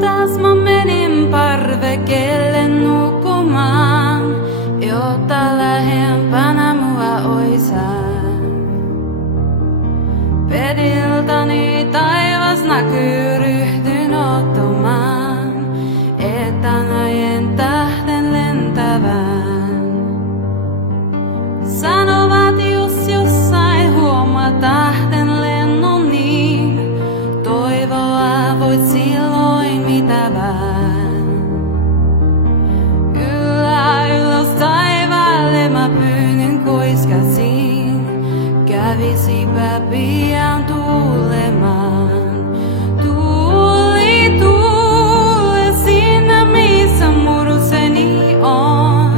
taas mä menin parvekelle nukkumaan, jotta lähempänä mua oisaan. Pediltäni taivas näkyy, ryhdyn ottamaan, että näen tähden lentävän. Sanovat, jos jossain huomaa tähden lennon, niin toivoa voit silloin mitä vähän. Ylös taivaalle mä pyynnyn kuiskasin, kävisipä pian tuulemaan. Tuuli, tuule sinne missä muruseni on.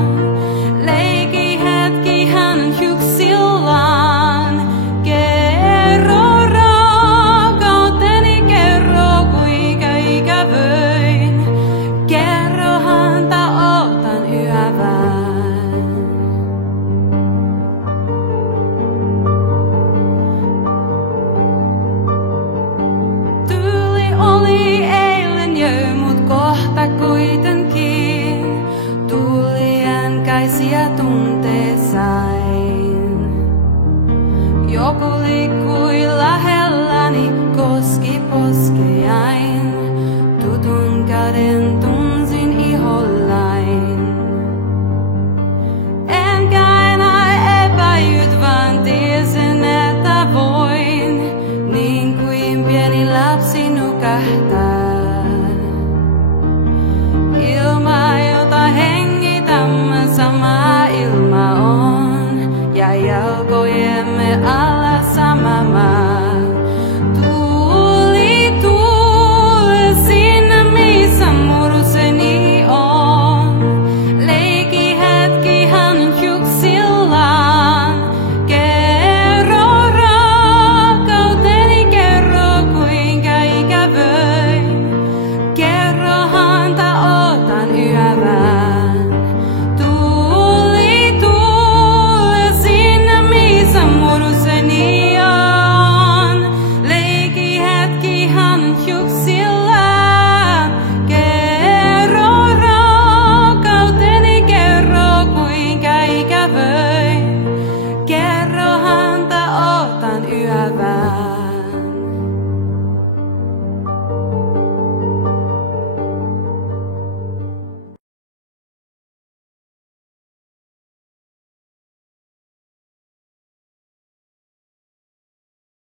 Leiki hetki hän hyksillaan. Kerro rakkauteni, kerro kuinka ikävöin. Kerro häntä otan yhä vähän. Oli eilen jo, mut kohta kuitenkin tulienkäisiä tunteet sain. Joku liikkui lähelläni, koski poskeain, tutun käden